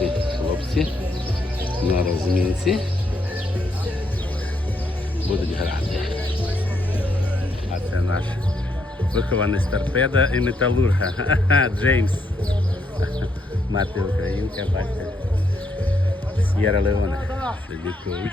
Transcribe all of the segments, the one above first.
Наші хлопці на розмінці будуть грати. А це наш вихований торпеда і металурга. Джеймс. Мати українка, батька. С'єра Леона. Сидить коуч.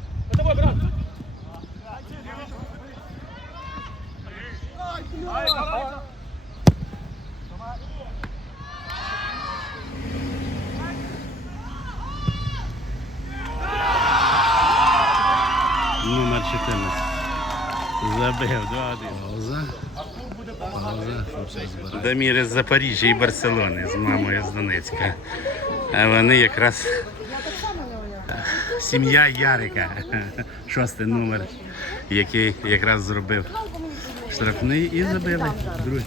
Номер 14. Забив 2-1. Пауза. Пауза. Дамір з Запоріжжя і Барселони з мамою з Донецька. А вони якраз сім'я Ярика. Шостий номер, який якраз зробив штрафний і забили. Другий.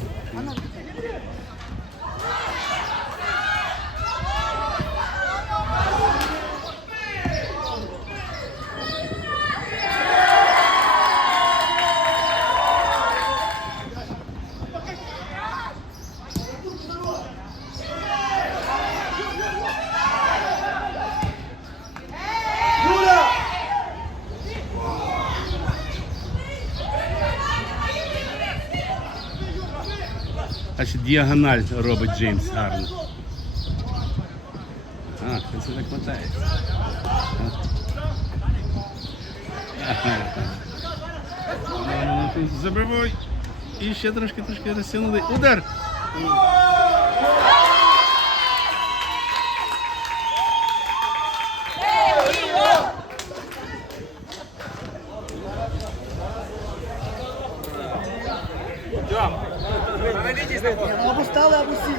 Значить, діагональ робить Джеймс гарно. А, це так мотається. Ага. Ну, Забивай. І ще трошки трошки розтягнули. Удар! Або стали, або сі.